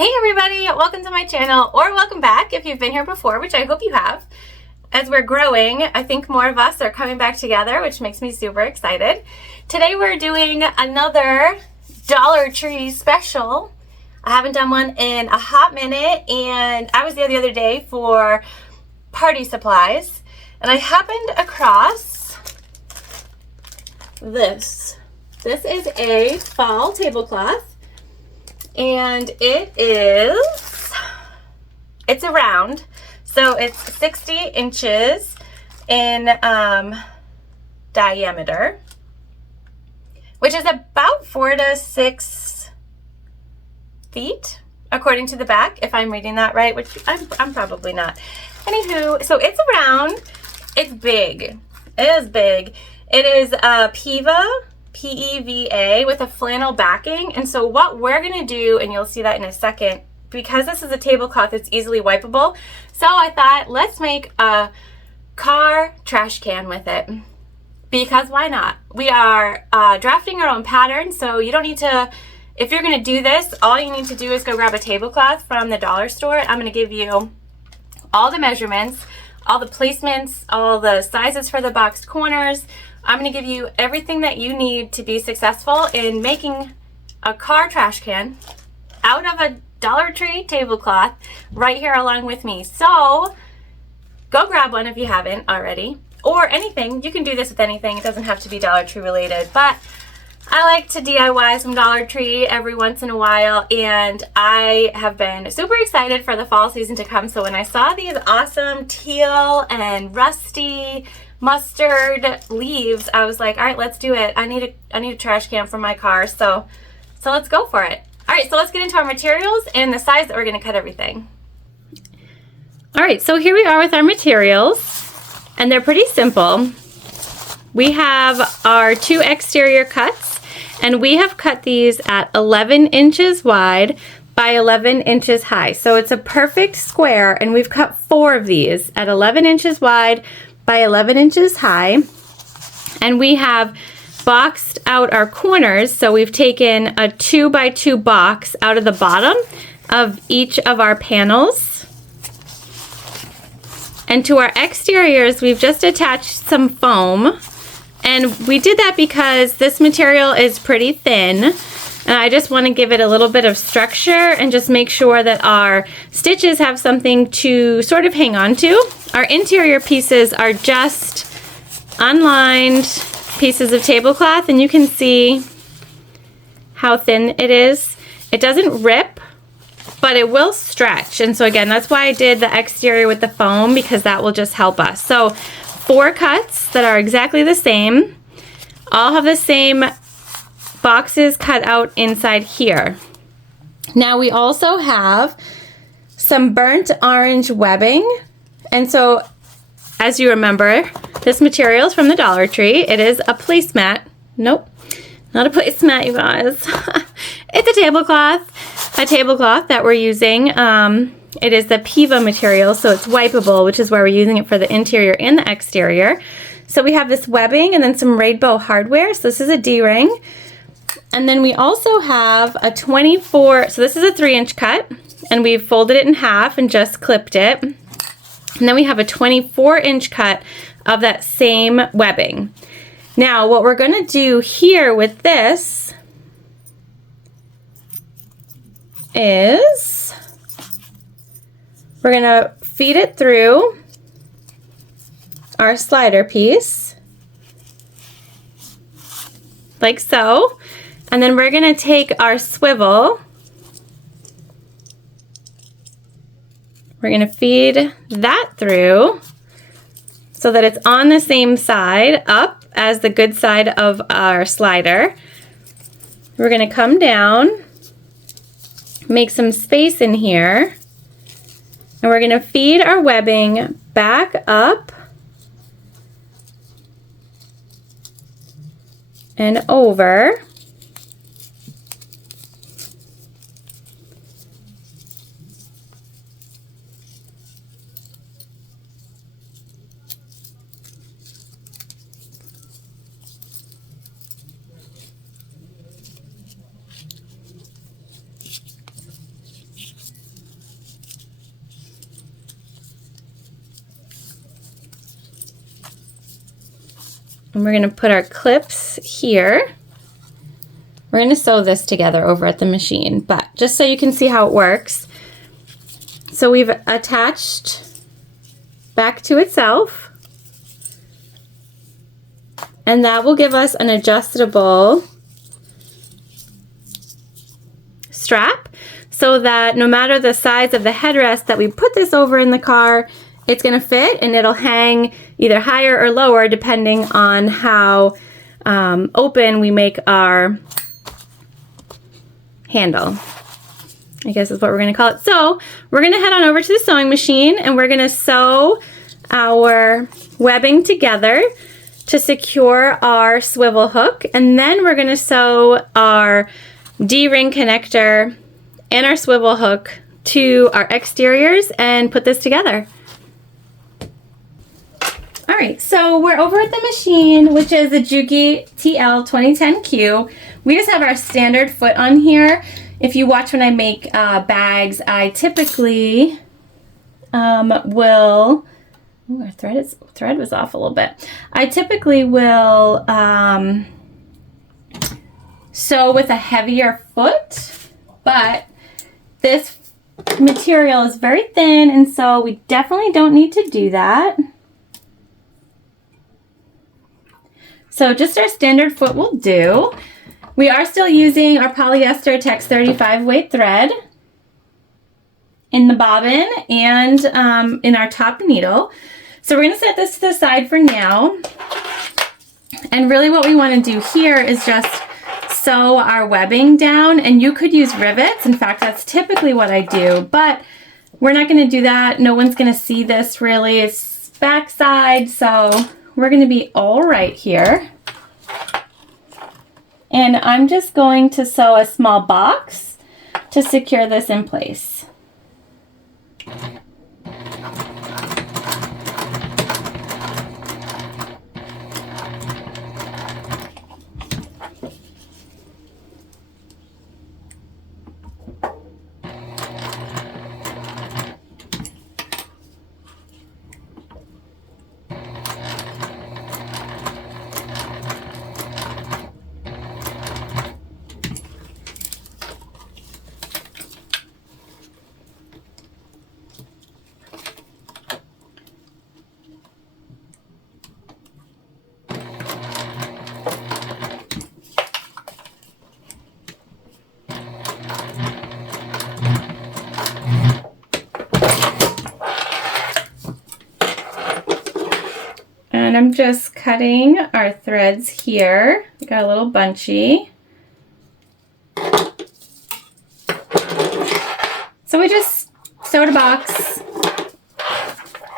Hey everybody, welcome to my channel, or welcome back if you've been here before, which I hope you have. As we're growing, I think more of us are coming back together, which makes me super excited. Today we're doing another Dollar Tree special. I haven't done one in a hot minute, and I was there the other day for party supplies, and I happened across this. This is a fall tablecloth. And it's a round, so it's 60 inches in diameter, which is about 4 to 6 feet, according to the back, if I'm reading that right, which I'm probably not. Anywho, so it's a round, it's big, it is big. It is a PEVA with a flannel backing. And so what we're gonna do, and you'll see that in a second, because this is a tablecloth, it's easily wipeable. So I thought, let's make a car trash can with it, because why not? We are drafting our own pattern, so you don't need to, if you're gonna do this, all you need to do is go grab a tablecloth from the dollar store. I'm gonna give you all the measurements, all the placements, all the sizes for the boxed corners. I'm going to give you everything that you need to be successful in making a car trash can out of a Dollar Tree tablecloth right here along with me. So go grab one if you haven't already, or anything. You can do this with anything. It doesn't have to be Dollar Tree related, but I like to DIY some Dollar Tree every once in a while, and I have been super excited for the fall season to come. So when I saw these awesome teal and rusty mustard leaves, I was like, all right, let's do it. I need a trash can for my car, so let's go for it. All right, so let's get into our materials and the size that we're going to cut everything. All right, so here we are with our materials, and they're pretty simple. We have our 2 exterior cuts, and we have cut these at 11 inches wide by 11 inches high. So it's a perfect square, and we've cut 4 of these at 11 inches wide by 11 inches high. And we have boxed out our corners. So we've taken a 2 by 2 box out of the bottom of each of our panels. And to our exteriors, we've just attached some foam. And we did that because this material is pretty thin, and I just want to give it a little bit of structure and just make sure that our stitches have something to sort of hang on to. Our interior pieces are just unlined pieces of tablecloth, and you can see how thin it is. It doesn't rip, but it will stretch. And so again, that's why I did the exterior with the foam, because that will just help us. So 4 cuts that are exactly the same, all have the same boxes cut out inside here. Now we also have some burnt orange webbing, and so as you remember, this material is from the Dollar Tree. It is a placemat. Nope, not a placemat, you guys. It's a tablecloth that we're using. It is the PEVA material, so it's wipeable, which is why we're using it for the interior and the exterior. So we have this webbing and then some rainbow hardware. So this is a D-ring. And then we also have a 24, so this is a 3-inch cut, and we've folded it in half and just clipped it. And then we have a 24-inch cut of that same webbing. Now, what we're going to do here with this is we're going to feed it through our slider piece, like so. And then we're going to take our swivel. We're going to feed that through so that it's on the same side up as the good side of our slider. We're going to come down, make some space in here, and we're going to feed our webbing back up and over. And we're gonna put our clips here. We're gonna sew this together over at the machine, but just so you can see how it works. So we've attached back to itself, and that will give us an adjustable strap so that no matter the size of the headrest that we put this over in the car, it's gonna fit and it'll hang either higher or lower depending on how open we make our handle, I guess is what we're gonna call it. So we're gonna head on over to the sewing machine and we're gonna sew our webbing together to secure our swivel hook, and then we're gonna sew our D-ring connector and our swivel hook to our exteriors and put this together. All right, so we're over at the machine, which is a Juki TL 2010Q. We just have our standard foot on here. If you watch when I make bags, I typically will, ooh, our thread was off a little bit. I typically will sew with a heavier foot, but this material is very thin, and so we definitely don't need to do that. So just our standard foot will do. We are still using our polyester Tex 35 weight thread in the bobbin and in our top needle. So we're gonna set this to the side for now. And really what we wanna do here is just sew our webbing down, and you could use rivets. In fact, that's typically what I do, but we're not gonna do that. No one's gonna see this really. It's backside, so we're gonna be all right here. And I'm just going to sew a small box to secure this in place. And I'm just cutting our threads here. We got a little bunchy. So we just sewed a box.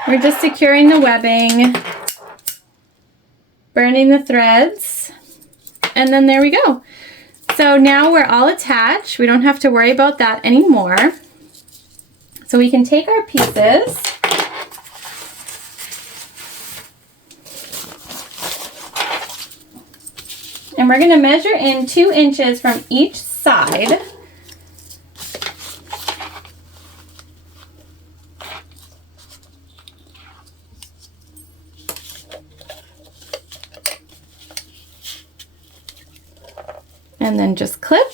We're just securing the webbing, burning the threads, and then there we go. So now we're all attached. We don't have to worry about that anymore. So we can take our pieces and we're going to measure in 2 inches from each side. And then just clip.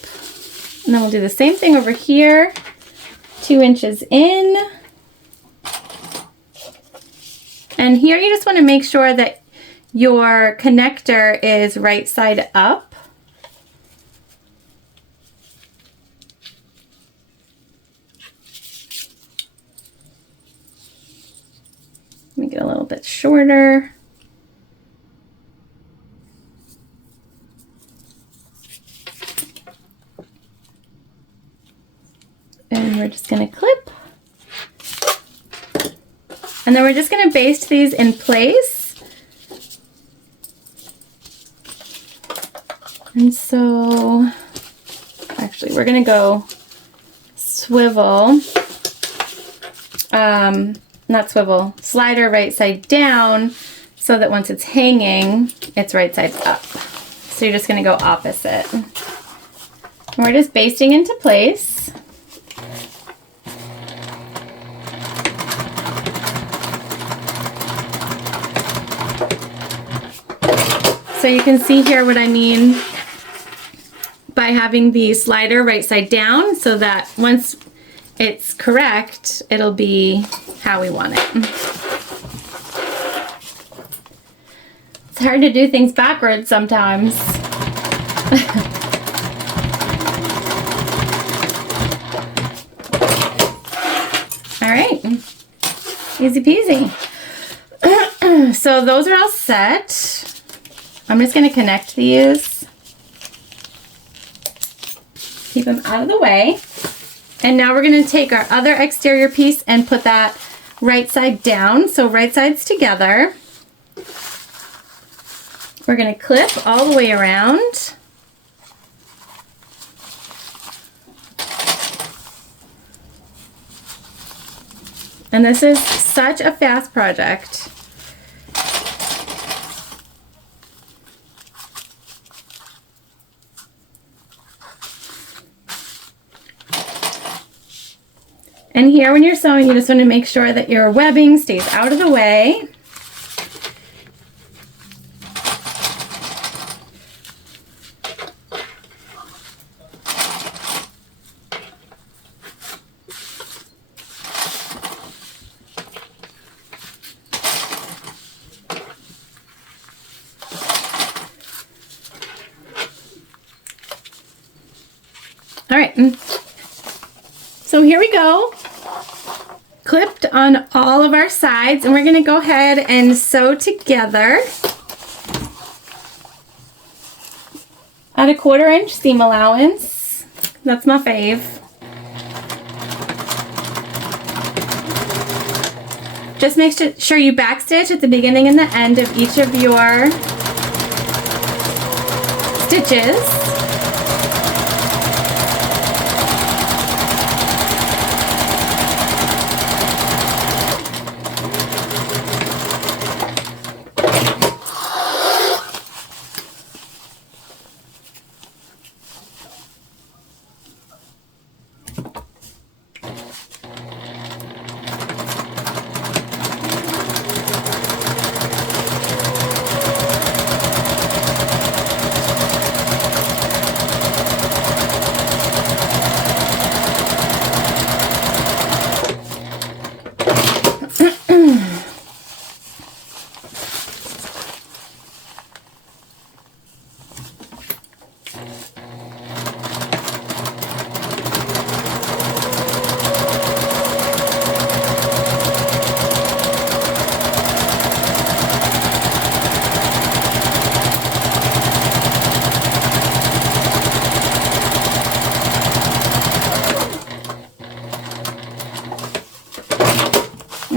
And then we'll do the same thing over here. 2 inches in. And here you just want to make sure that your connector is right side up. Make it a little bit shorter. And we're just going to clip. And then we're just going to baste these in place. And so, actually, we're going to go swivel, not swivel, slider right side down so that once it's hanging, it's right side up. So you're just going to go opposite. And we're just basting into place. So you can see here what I mean by having the slider right side down, so that once it's correct, it'll be how we want it. It's hard to do things backwards sometimes. All right, easy peasy. So those are all set. I'm just gonna connect these. Keep them out of the way. And now we're gonna take our other exterior piece and put that right side down. So right sides together. We're gonna clip all the way around. And this is such a fast project. And here when you're sewing, you just want to make sure that your webbing stays out of the way. All right, so here we go. Clipped on all of our sides, and we're gonna go ahead and sew together at a 1/4 inch seam allowance. That's my fave. Just make sure you backstitch at the beginning and the end of each of your stitches.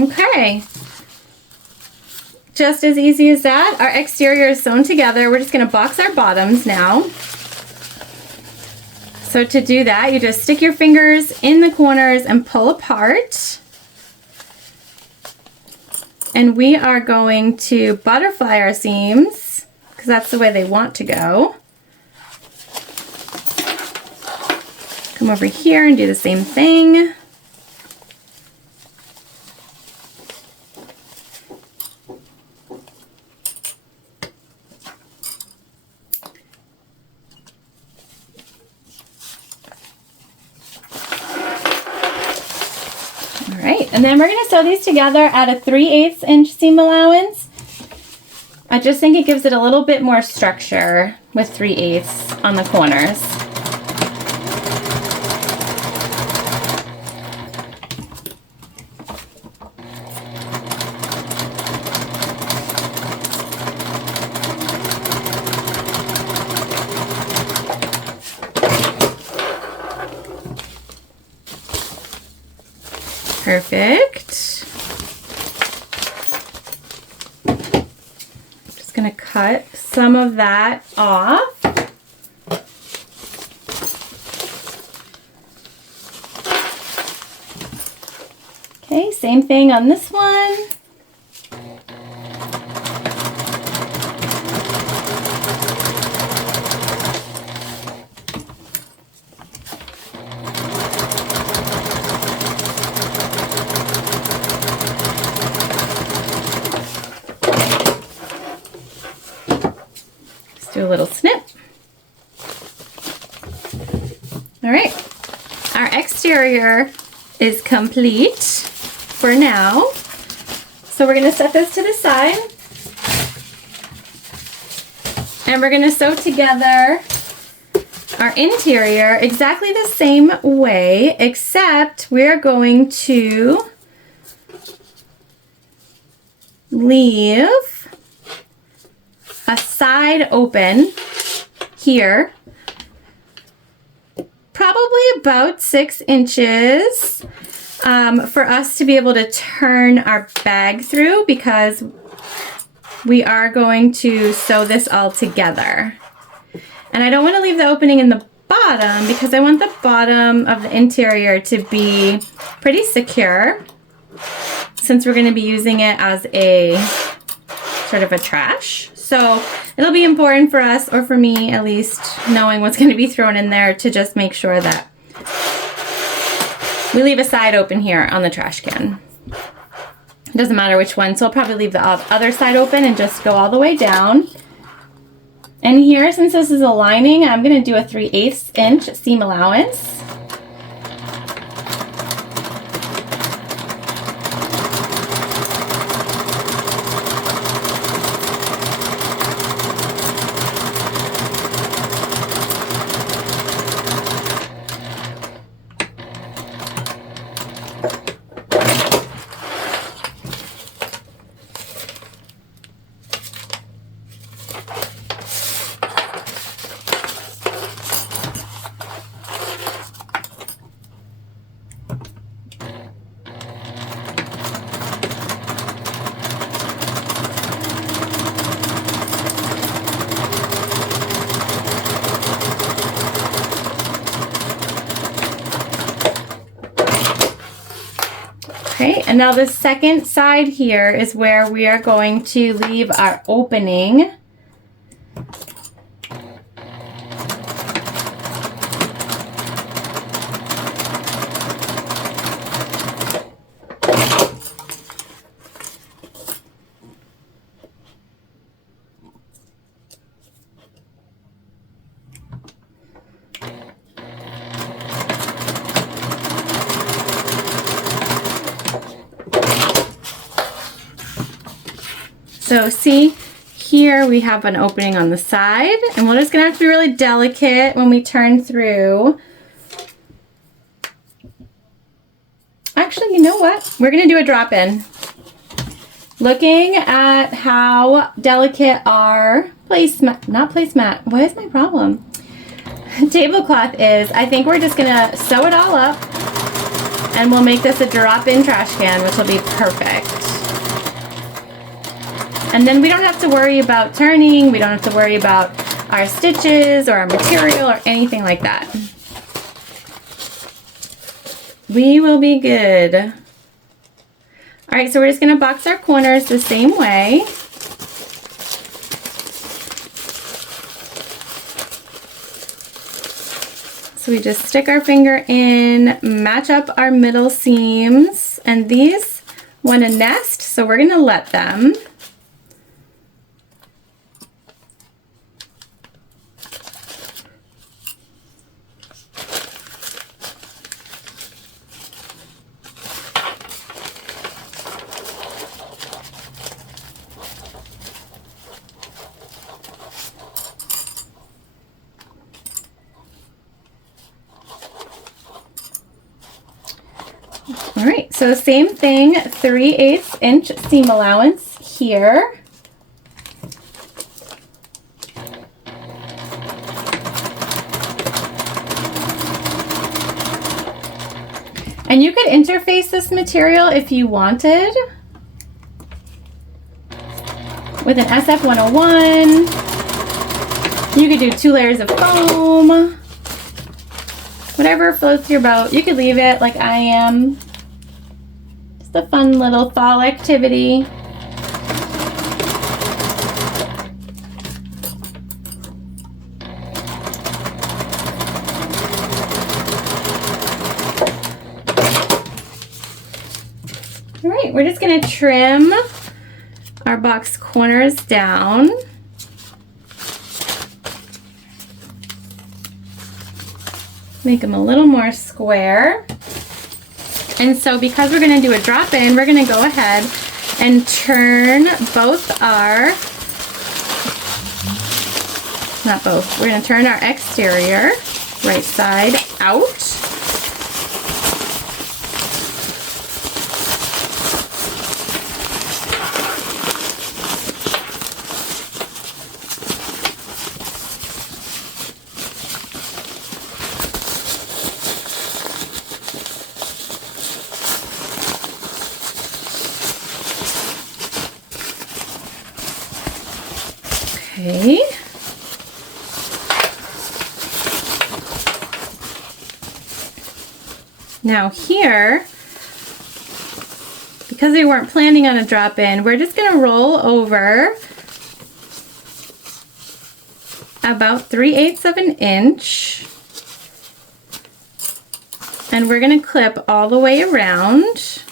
Okay, just as easy as that. Our exterior is sewn together. We're just going to box our bottoms now. So to do that, you just stick your fingers in the corners and pull apart. And we are going to butterfly our seams because that's the way they want to go. Come over here and do the same thing. And then we're going to sew these together at a 3/8 inch seam allowance. I just think it gives it a little bit more structure with 3/8 on the corners. Perfect. Just going to cut some of that off. Okay, same thing on this one. Do a little snip. All right, our exterior is complete for now. So we're gonna set this to the side and we're gonna sew together our interior exactly the same way, except we're going to leave a side open here, probably about 6 inches, for us to be able to turn our bag through, because we are going to sew this all together. And I don't want to leave the opening in the bottom because I want the bottom of the interior to be pretty secure, since we're going to be using it as a sort of a trash. So it'll be important for us, or for me at least, knowing what's going to be thrown in there, to just make sure that we leave a side open here on the trash can. It doesn't matter which one, so I'll probably leave the other side open and just go all the way down. And here, since this is a lining, I'm going to do a 3/8 inch seam allowance. Okay, and now the second side here is where we are going to leave our opening. So see, here we have an opening on the side, and we're just gonna have to be really delicate when we turn through. Actually, you know what? We're gonna do a drop-in. Looking at how delicate our placemat, what is my problem? Tablecloth is, I think we're just gonna sew it all up, and we'll make this a drop-in trash can, which will be perfect. And then we don't have to worry about turning, we don't have to worry about our stitches or our material or anything like that. We will be good. All right, so we're just gonna box our corners the same way. So we just stick our finger in, match up our middle seams, and these want to nest, so we're gonna let them. All right, so same thing, 3/8 inch seam allowance here. And you could interface this material if you wanted with an SF101. You could do 2 layers of foam. Whatever floats your boat. You could leave it like I am. Just a fun little fall activity. All right, we're just gonna trim our box corners down. make them a little more square. And so because we're going to do a drop-in, we're going to go ahead and turn both our, not both, we're going to turn our exterior right side out. Okay. Now here, because we weren't planning on a drop-in, we're just going to roll over about 3/8 of an inch. And we're going to clip all the way around.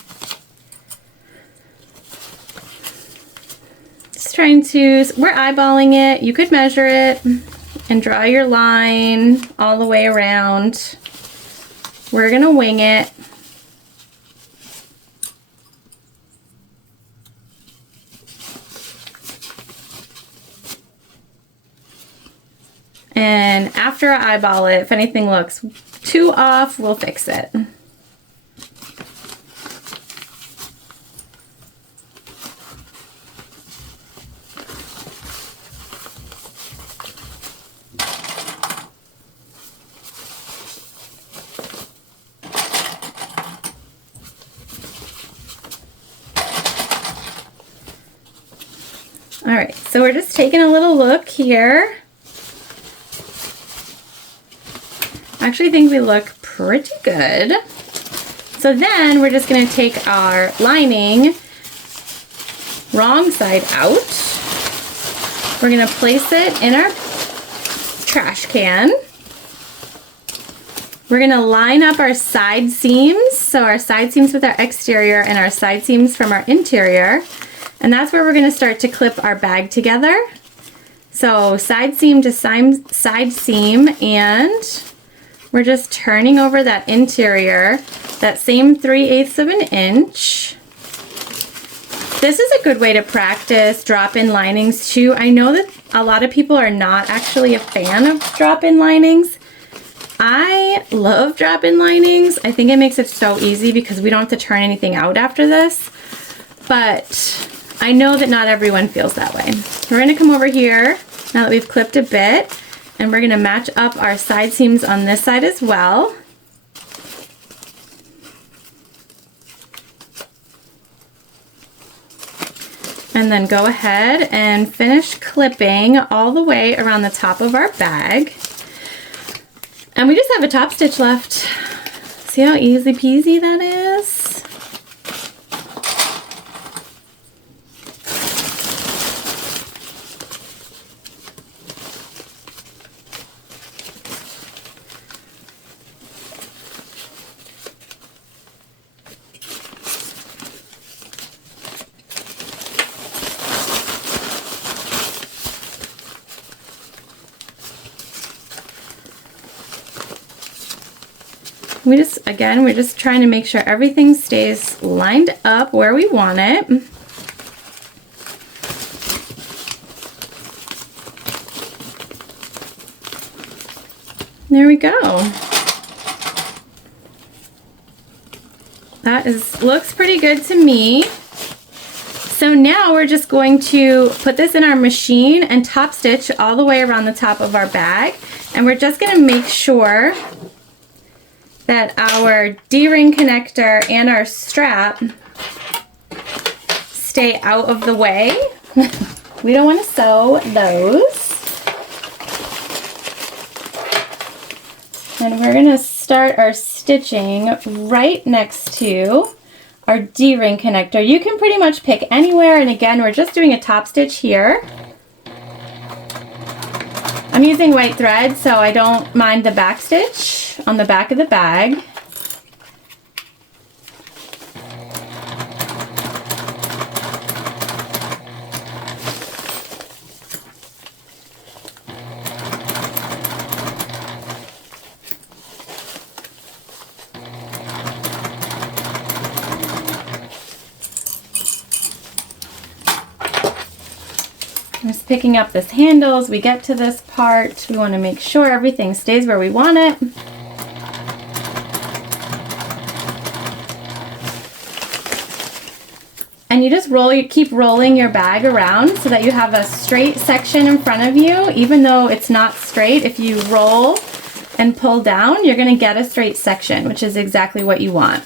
We're eyeballing it. You could measure it and draw your line all the way around. We're gonna wing it. And after I eyeball it, if anything looks too off, we'll fix it. All right, so we're just taking a little look here. I actually think we look pretty good. So then we're just gonna take our lining wrong side out. We're gonna place it in our trash can. We're gonna line up our side seams. So our side seams with our exterior and our side seams from our interior. And that's where we're gonna start to clip our bag together. So side seam to side seam, and we're just turning over that interior, that same 3/8 of an inch. This is a good way to practice drop-in linings too. I know that a lot of people are not actually a fan of drop-in linings. I love drop-in linings. I think it makes it so easy because we don't have to turn anything out after this. But I know that not everyone feels that way. We're gonna come over here, now that we've clipped a bit, and we're gonna match up our side seams on this side as well. And then go ahead and finish clipping all the way around the top of our bag. And we just have a top stitch left. See how easy peasy that is? We're just trying to make sure everything stays lined up where we want it. There we go. That looks pretty good to me. So now we're just going to put this in our machine and top stitch all the way around the top of our bag. And we're just going to make sure that our D-ring connector and our strap stay out of the way. We don't want to sew those. And we're going to start our stitching right next to our D-ring connector. You can pretty much pick anywhere, and again, we're just doing a top stitch here. I'm using white thread, so I don't mind the back stitch on the back of the bag. just picking up this handle as we get to this part. We want to make sure everything stays where we want it. And you just keep rolling your bag around so that you have a straight section in front of you. Even though it's not straight, if you roll and pull down, you're going to get a straight section, which is exactly what you want.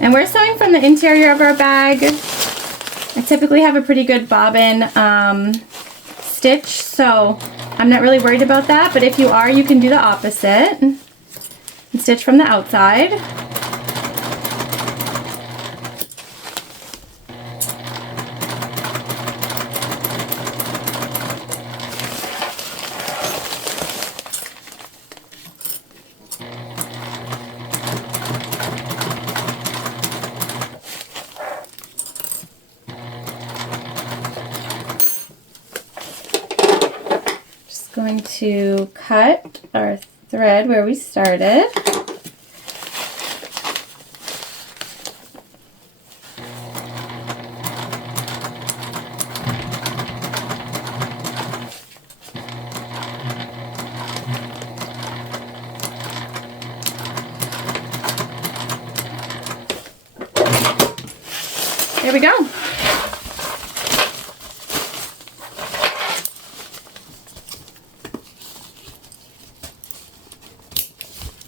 And we're sewing from the interior of our bag. I typically have a pretty good bobbin stitch, so I'm not really worried about that. But if you are, you can do the opposite and stitch from the outside. Going to cut our thread where we started. There we go.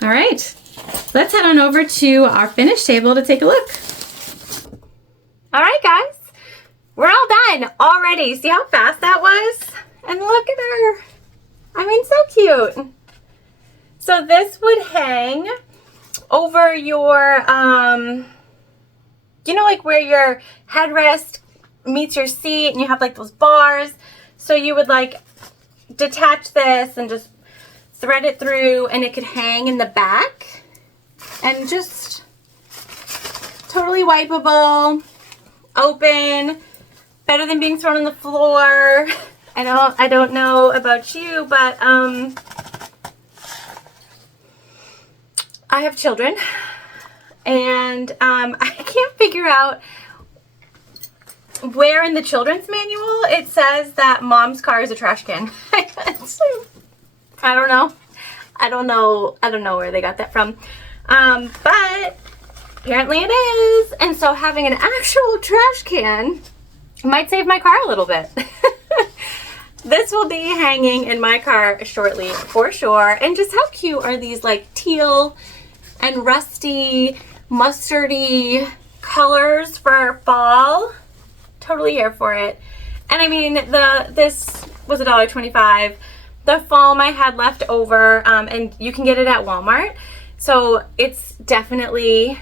All right, let's head on over to our finished table to take a look. All right, guys, we're all done already. See how fast that was? And look at her. I mean, so cute. So this would hang over your, you know, like where your headrest meets your seat and you have like those bars. So you would like detach this and just thread it through, and it could hang in the back and just totally wipeable, open, better than being thrown on the floor. I don't know about you, but I have children, and I can't figure out where in the children's manual it says that mom's car is a trash can. I don't know. I don't know where they got that from. But apparently it is. And so having an actual trash can might save my car a little bit. This will be hanging in my car shortly for sure. And just how cute are these like teal and rusty, mustardy colors for fall? Totally here for it. And I mean, this was $1.25. The foam I had left over, and you can get it at Walmart. So it's definitely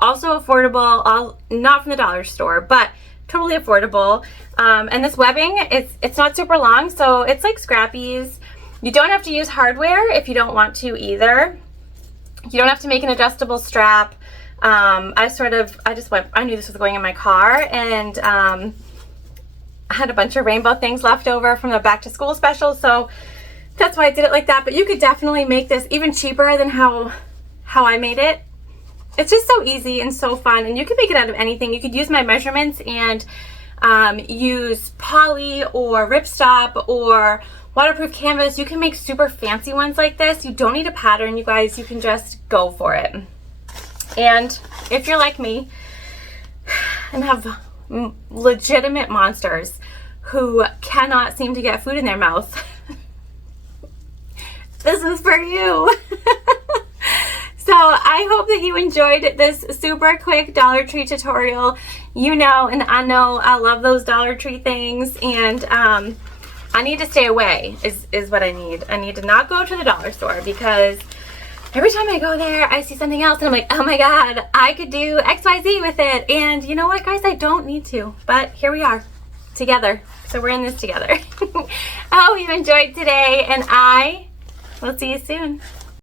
also affordable, not from the dollar store, but totally affordable. And this webbing, it's not super long, so it's like scrappies. You don't have to use hardware if you don't want to either. You don't have to make an adjustable strap. I knew this was going in my car, and I had a bunch of rainbow things left over from the back to school special, so that's why I did it like that. But you could definitely make this even cheaper than how I made it. It's just so easy and so fun, and you can make it out of anything. You could use my measurements and use poly or ripstop or waterproof canvas. You can make super fancy ones like this. You don't need a pattern, you guys. You can just go for it. And if you're like me and have legitimate monsters who cannot seem to get food in their mouth, this is for you. So I hope that you enjoyed this super quick Dollar Tree tutorial. You know, and I know I love those Dollar Tree things, and I need to stay away is what I need. I need to not go to the dollar store, because every time I go there, I see something else and I'm like, oh my God, I could do XYZ with it. And you know what, guys? I don't need to, but here we are together. So we're in this together. I hope you enjoyed today, and I will see you soon.